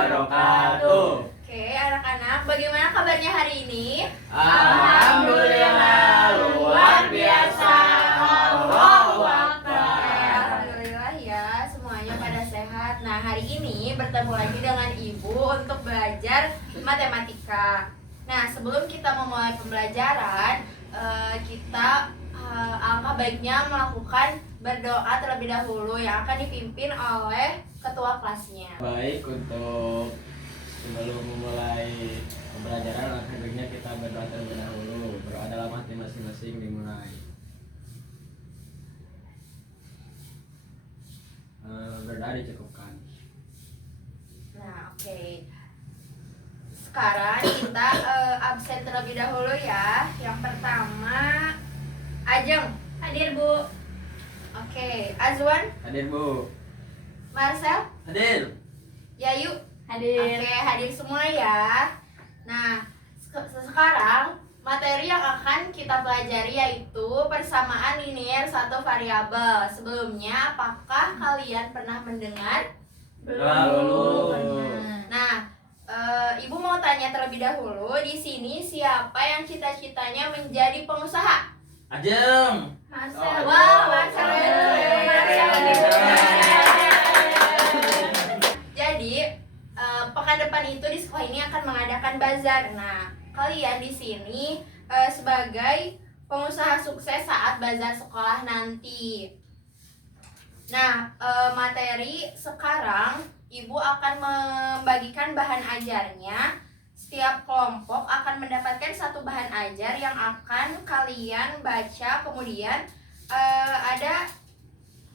wabarakatuh. Oke, anak-anak, bagaimana kabarnya hari ini? Alhamdulillah, luar biasa. Allahu Akbar. Alhamdulillah ya, semuanya pada sehat. Nah, hari ini bertemu lagi dengan Ibu untuk belajar matematika. Nah, sebelum kita memulai pembelajaran, alangkah baiknya melakukan berdoa terlebih dahulu yang akan dipimpin oleh ketua kelasnya. Baik, untuk sebelum memulai pembelajaran, alangkah baiknya kita berdoa terlebih dahulu. Berdoa dalam hati masing-masing dimulai. Berdoa dicukupkan. Nah, oke. Sekarang kita absen terlebih dahulu ya. Yang pertama, Ajeng. Hadir, Bu. Oke, Azwan, Hadir, Bu. Marcel, Hadir. Yayu. Hadir. Oke, hadir semua ya. Nah, sekarang materi yang akan kita pelajari yaitu persamaan linear satu variabel. Sebelumnya, apakah kalian pernah mendengar? Belum. Nah, Ibu mau tanya terlebih dahulu, di sini siapa yang cita-citanya menjadi pengusaha? Ajeng. Marcel. Wow, Marcel. Jadi, pekan depan itu di sekolah ini akan mengadakan bazar. Nah, kalian di sini sebagai pengusaha sukses saat bazar sekolah nanti. Nah, materi sekarang Ibu akan membagikan bahan ajarnya. Setiap kelompok akan mendapatkan satu bahan ajar yang akan kalian baca. Kemudian ada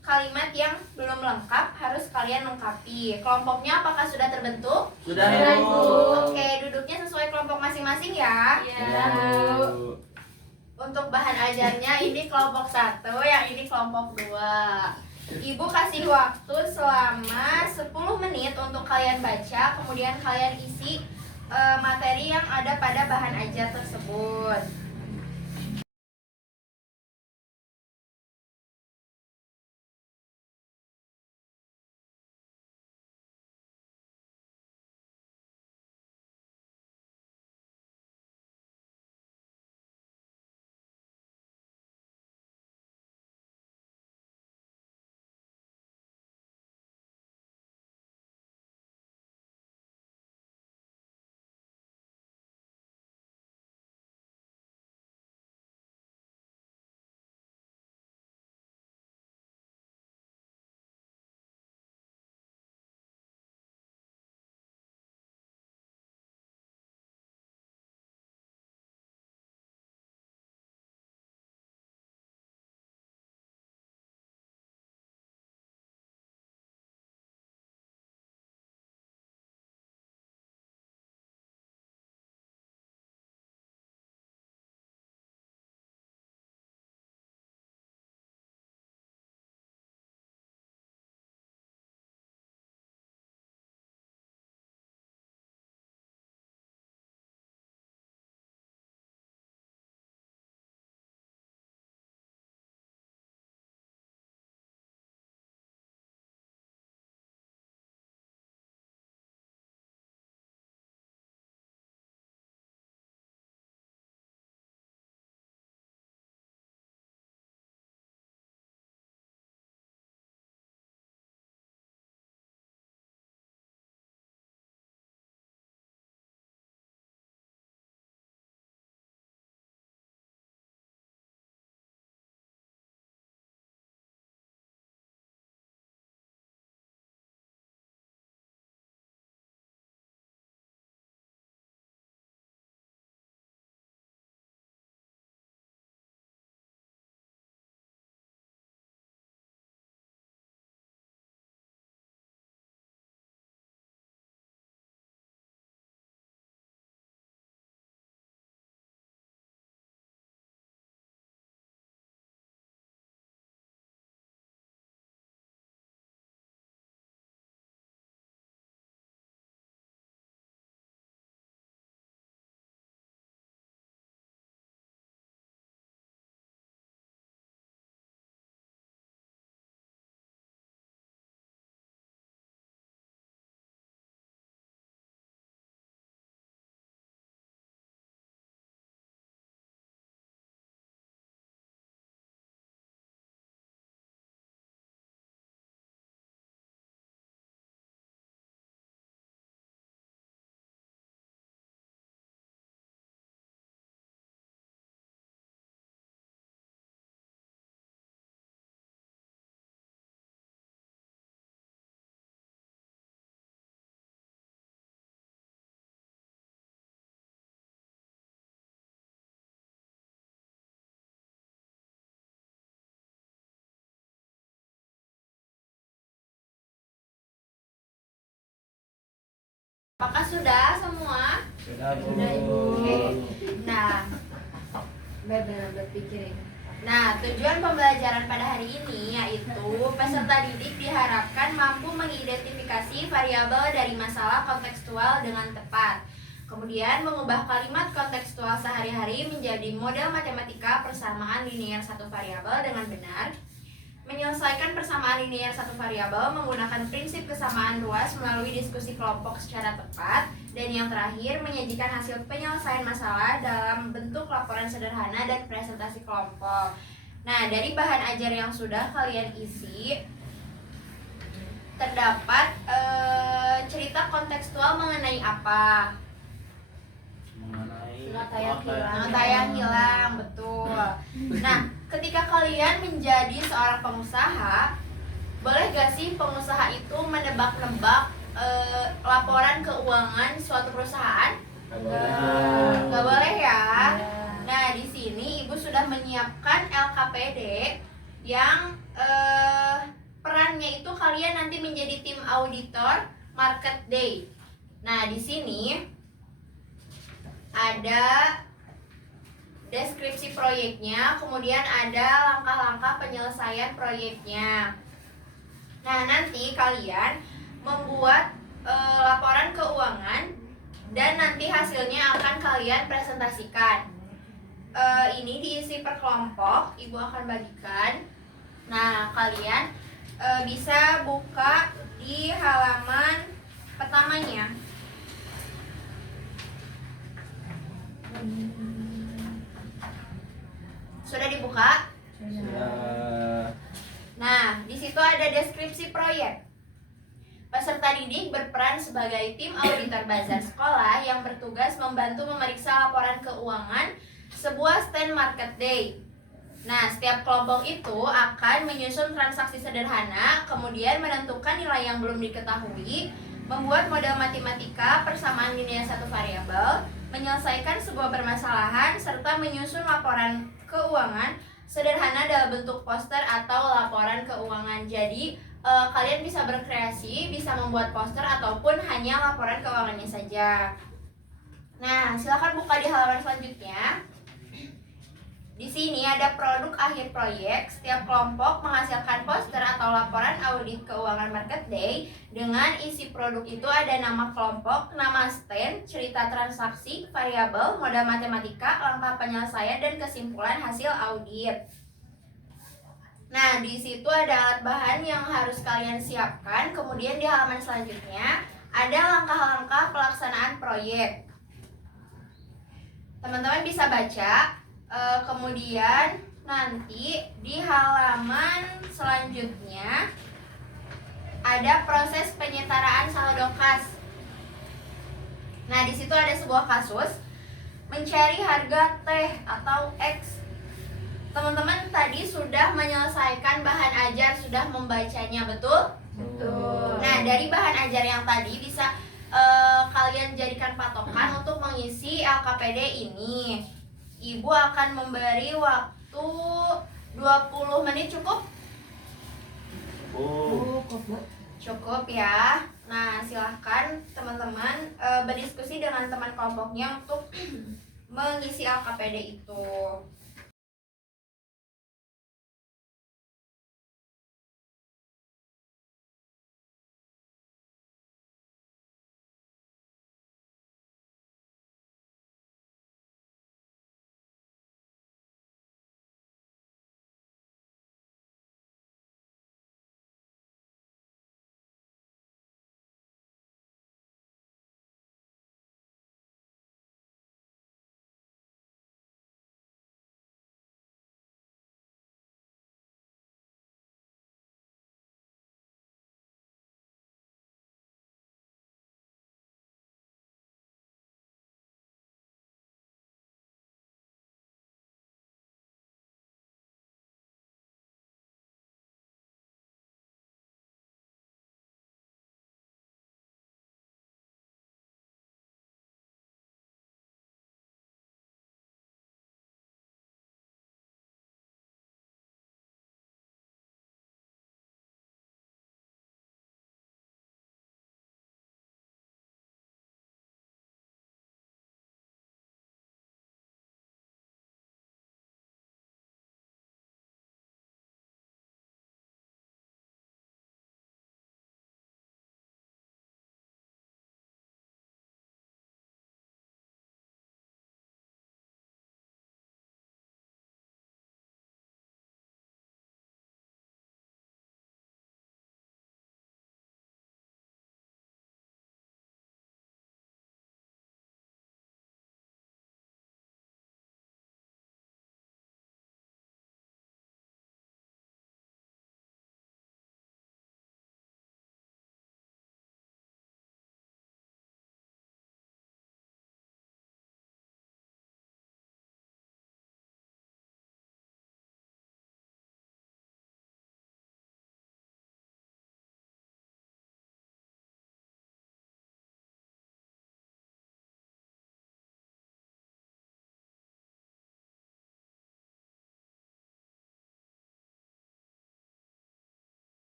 kalimat yang belum lengkap harus kalian lengkapi. Kelompoknya apakah sudah terbentuk? Sudah, Ibu. Oke, duduknya sesuai kelompok masing-masing ya. Ya. Bu. Untuk bahan ajarnya ini kelompok 1, yang ini kelompok 2. Ibu kasih waktu selama 10 menit untuk kalian baca, kemudian kalian isi materi yang ada pada bahan ajar tersebut. Apakah sudah semua? Sudah, Bu. Sudah, Ibu. Oke. Nah, Benar berpikir. Nah, tujuan pembelajaran pada hari ini yaitu peserta didik diharapkan mampu mengidentifikasi variabel dari masalah kontekstual dengan tepat. Kemudian mengubah kalimat kontekstual sehari-hari menjadi model matematika persamaan linear satu variabel dengan benar. Menyelesaikan persamaan linear satu variabel menggunakan prinsip kesamaan ruas melalui diskusi kelompok secara tepat. Dan yang terakhir, menyajikan hasil penyelesaian masalah dalam bentuk laporan sederhana dan presentasi kelompok. Nah, dari bahan ajar yang sudah kalian isi, terdapat cerita kontekstual mengenai apa? Mengenai Mata yang hilang. Mata yang hilang, betul. Nah, ketika kalian menjadi seorang pengusaha, boleh gak sih pengusaha itu menebak-nebak laporan keuangan suatu perusahaan? Gak boleh ya. Nah, di sini Ibu sudah menyiapkan LKPD yang perannya itu kalian nanti menjadi tim auditor market day. Nah, di sini ada deskripsi proyeknya, kemudian ada langkah-langkah penyelesaian proyeknya. Nah, nanti kalian membuat laporan keuangan dan nanti hasilnya akan kalian presentasikan. Ini diisi per kelompok, Ibu akan bagikan. Nah, kalian bisa buka di halaman pertamanya. Sudah dibuka? Sudah. Nah, di situ ada deskripsi proyek. Peserta didik berperan sebagai tim auditor bazar sekolah yang bertugas membantu memeriksa laporan keuangan sebuah stand market day. Nah, setiap kelompok itu akan menyusun transaksi sederhana, kemudian menentukan nilai yang belum diketahui, membuat model matematika persamaan linear satu variabel, menyelesaikan sebuah permasalahan, serta menyusun laporan keuangan sederhana dalam bentuk poster atau laporan keuangan. Jadi, kalian bisa berkreasi, bisa membuat poster ataupun hanya laporan keuangannya saja. Nah, silakan buka di halaman selanjutnya. Di sini ada produk akhir proyek. Setiap kelompok menghasilkan poster atau laporan audit keuangan market day. Dengan isi produk itu ada nama kelompok, nama stand, cerita transaksi, variabel, modal matematika, langkah penyelesaian, dan kesimpulan hasil audit. Nah, di situ ada alat bahan yang harus kalian siapkan. Kemudian di halaman selanjutnya ada langkah-langkah pelaksanaan proyek. Teman-teman bisa baca. Kemudian nanti di halaman selanjutnya ada proses penyetaraan saldo kas. Nah, di situ ada sebuah kasus mencari harga T atau X. Teman-teman tadi sudah menyelesaikan bahan ajar, sudah membacanya, betul? Betul. Nah, dari bahan ajar yang tadi bisa kalian jadikan patokan untuk mengisi LKPD ini. Ibu akan memberi waktu 20 menit, cukup? Cukup ya. Nah, silahkan teman-teman berdiskusi dengan teman kelompoknya untuk mengisi LKPD itu.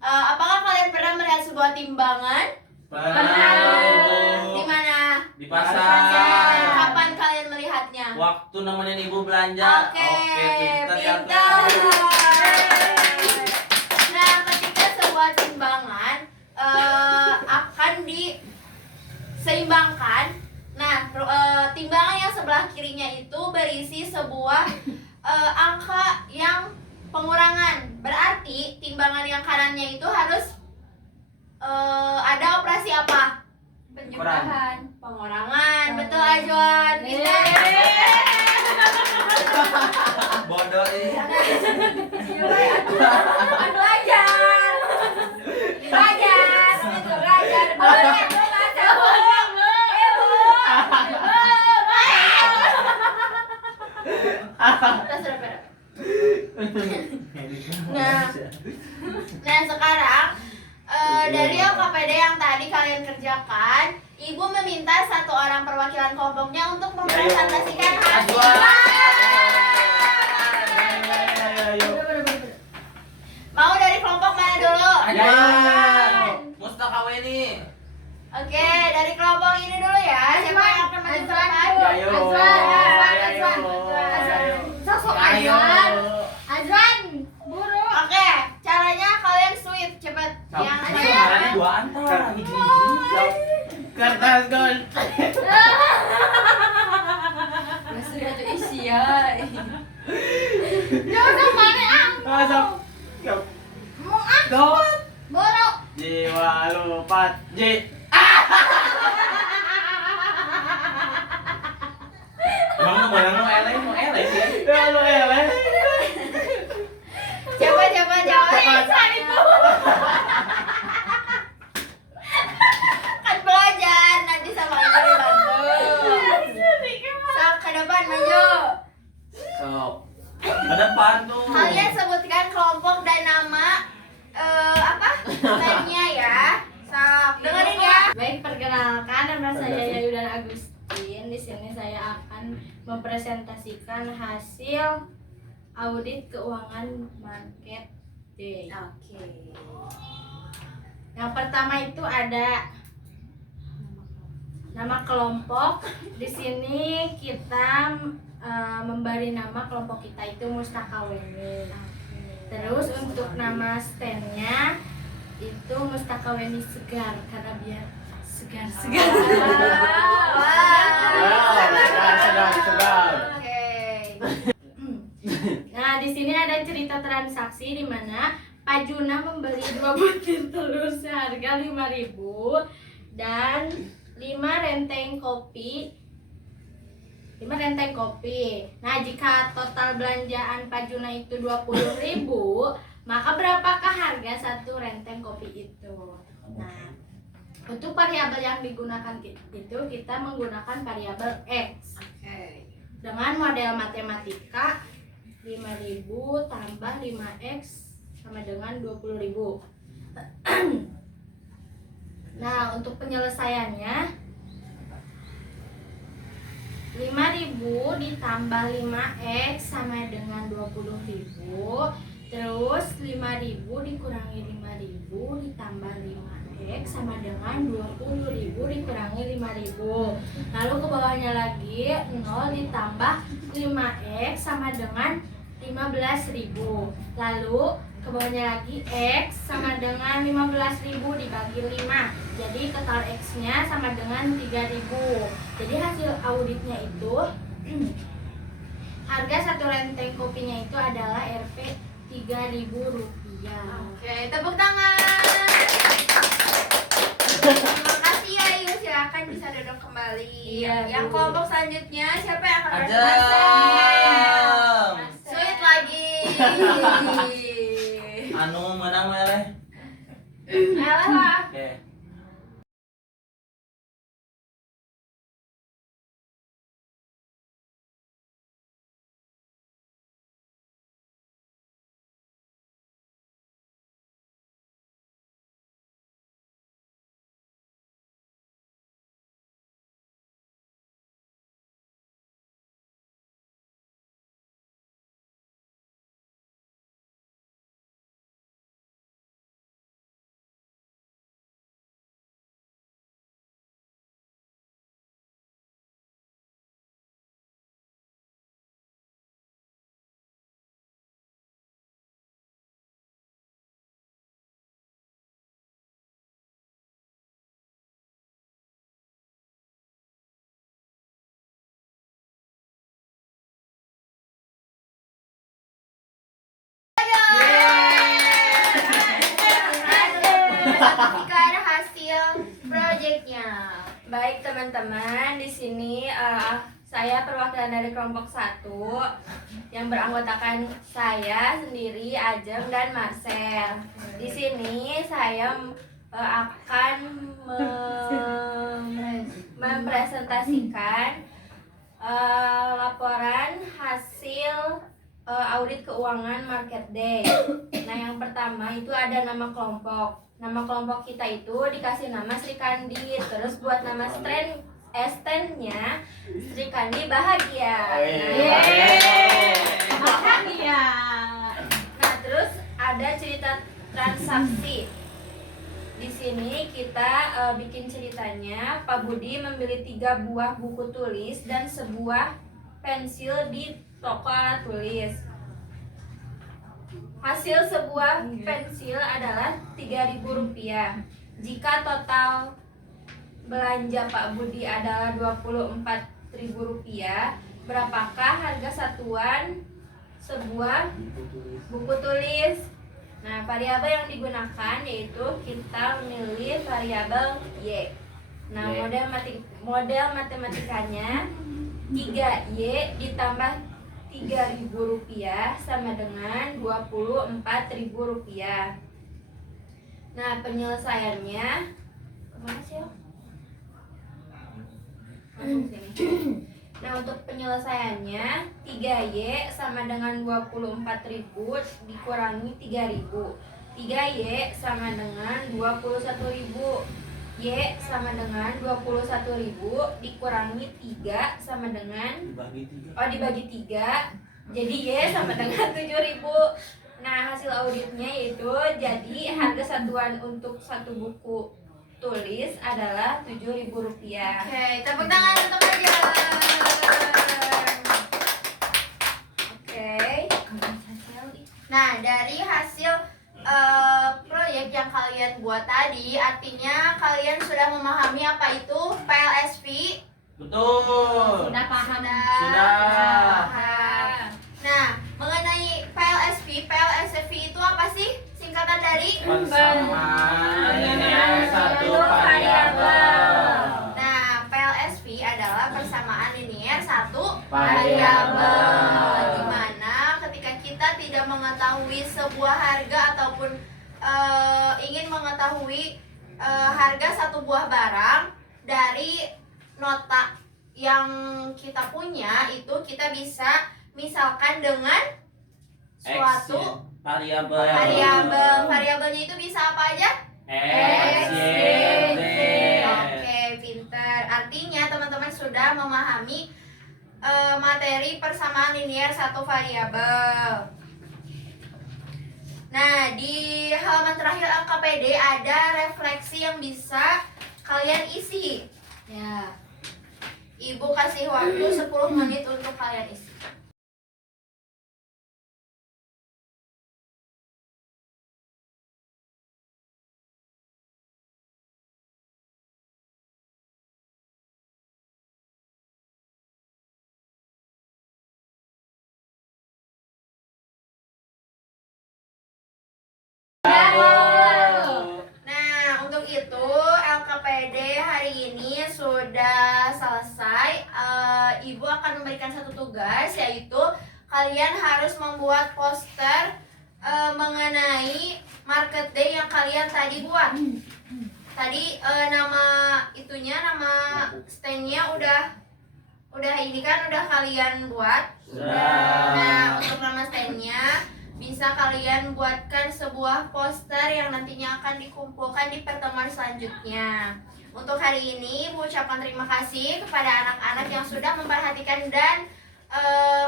Apakah kalian pernah melihat sebuah timbangan? Pernah. Di mana? Di Pasar. pasar. Kapan kalian melihatnya? Waktu nemenin ibu belanja. Oke, pintar ya. pintar. Nah, ketika sebuah timbangan akan diseimbangkan, nah timbangan yang sebelah kirinya itu berisi sebuah angka yang pengurangan. Berarti timbangan yang kanannya itu harus ada operasi apa? Penjumlahan. Pengurangan. Betul, Ajwan. Pintar. Bodoh ini. Belajar. Belajar. Itu belajar. Boleh, belajar. Nah sekarang dari LKPD yang tadi kalian kerjakan, Ibu meminta satu orang perwakilan kelompoknya untuk mempresentasikan hasil. Mau dari kelompok mana dulu? Mustaka ini. Oke, dari kelompok ini dulu ya. Siapa yang akan maju ke depan? Sosok Ayo. Azwan, buru. Oke, caranya kalian sweet cepet. Yang Kemarin dua antar. Kertas gold. Masih ada isi ya. Jangan mana ah? Masuk. Mau ah? Go. Boro. Jiwa lupat. Emang mau eleh sih. Ya lu eleh. Coba. Cepat. Itu. Kan belajar nanti sama ibu dibantu. Sok ke depan maju. Sok. Ada depan tuh. Kalian sebutkan kelompok dan nama apa? Lainnya ya. Sok dengerin ya. Baik, perkenalkan nama saya Yayu dan Agustin. Di sini saya akan mempresentasikan hasil audit keuangan market day. Oke. Yang pertama itu ada nama kelompok. Di sini kita memberi nama kelompok kita itu Mustaka Weni. Terus untuk nama standnya itu Mustaka Weni Segar karena biar segar. Sedap. Oke. Nah, di sini ada cerita transaksi di mana Pak Juna membeli 2 butir telur seharga 5.000 dan 5 renteng kopi. Nah, jika total belanjaan Pak Juna itu 20.000, maka berapakah harga satu renteng kopi itu? Nah, untuk variabel yang digunakan itu kita menggunakan variabel X. Oke. Dengan model matematika 5.000 tambah 5x sama dengan 20.000. Nah, untuk penyelesaiannya 5.000 ditambah 5x sama dengan 20.000. Terus 5.000 dikurangi 5.000 ditambah 5x sama dengan 20.000 dikurangi 5.000. Lalu ke bawahnya lagi 0 ditambah 5x sama dengan 15.000. Lalu ke bawahnya lagi x sama dengan 15.000 dibagi 5. Jadi total x-nya sama dengan 3.000. Jadi hasil auditnya itu harga satu renteng kopinya itu adalah Rp 3.000. Oke, tepuk tangan. Terima kasih ya Ayu, silakan bisa duduk kembali. Iya, Yang Bu. kelompok selanjutnya siapa yang akan Ajam. presentasi? Sweet lagi. Anu menang meleh. Alah. Oke. saksikan hasil proyeknya. Baik teman-teman, di sini saya perwakilan dari kelompok 1 yang beranggotakan saya sendiri, Ajeng dan Marcel. Di sini saya akan mempresentasikan laporan hasil audit keuangan market day. Nah, yang pertama itu ada nama kelompok. Nama kelompok kita itu dikasih nama Sri Kandi. Terus buat nama stand-nya Sri Kandi Bahagia. Bahagia. Nah, terus ada cerita transaksi. Di sini kita bikin ceritanya. Pak Budi membeli 3 buah buku tulis dan sebuah pensil di toko alat tulis. Hasil sebuah pensil adalah Rp3.000. Jika total belanja Pak Budi adalah Rp24.000, berapakah harga satuan sebuah buku tulis? Nah, variabel yang digunakan yaitu kita memilih variabel Y. Nah, model matematikanya 3Y ditambah Rp3.000 sama dengan Rp24.000. Nah, penyelesaiannya kemana sih? Langsung sini. Nah, untuk penyelesaiannya 3Y sama dengan 24.000 dikurangi 3.000. 3Y sama dengan 21.000. Y sama dengan 21.000 dikurangi 3 sama dengan dibagi 3. Jadi Y sama dengan 7.000. Nah, hasil auditnya yaitu jadi harga satuan untuk satu buku tulis adalah Rp7.000. Oke, tepuk tangan untuk aja. Oke. Nah, dari hasil proyek yang kalian buat tadi, artinya kalian sudah memahami apa itu PLSV? Betul. Sudah paham? Sudah. Paham. Nah, mengenai PLSV itu apa sih? Singkatan dari? Persamaan linear satu variabel. Nah, PLSV adalah persamaan linear satu Variabel. Dimana ketika kita tidak mengetahui sebuah harga ataupun ingin mengetahui harga satu buah barang dari nota yang kita punya, itu kita bisa misalkan dengan suatu variabelnya itu bisa apa aja? X, Y, Z. Oke, pinter. Artinya teman-teman sudah memahami materi persamaan linear satu variabel. Nah, di halaman terakhir LKPD ada refleksi yang bisa kalian isi. Ya. Ibu kasih waktu 10 menit untuk kalian isi. Nah, untuk itu LKPD hari ini sudah selesai. Ibu akan memberikan satu tugas, yaitu kalian harus membuat poster mengenai market day yang kalian tadi buat. Tadi nama standnya udah ini kan udah kalian buat. Nah, untuk nama standnya bisa kalian buatkan sebuah poster yang nantinya akan dikumpulkan di pertemuan selanjutnya. Untuk hari ini, Ibu ucapkan terima kasih kepada anak-anak yang sudah memperhatikan dan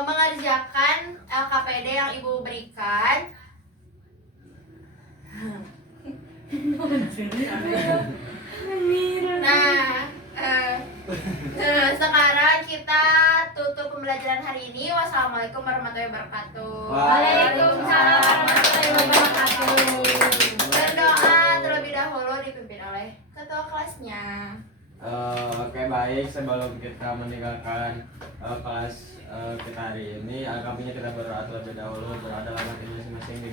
mengerjakan LKPD yang Ibu berikan. Nah, sekarang kita tutup pembelajaran hari ini. Wassalamualaikum warahmatullahi wabarakatuh. Waalaikumsalam warahmatullahi wabarakatuh. Berdoa terlebih dahulu dipimpin oleh ketua kelasnya. Oke, baik, sebelum kita meninggalkan kelas kita hari ini, kami kita berdoa terlebih dahulu. Berdoa dalam hati masing-masing di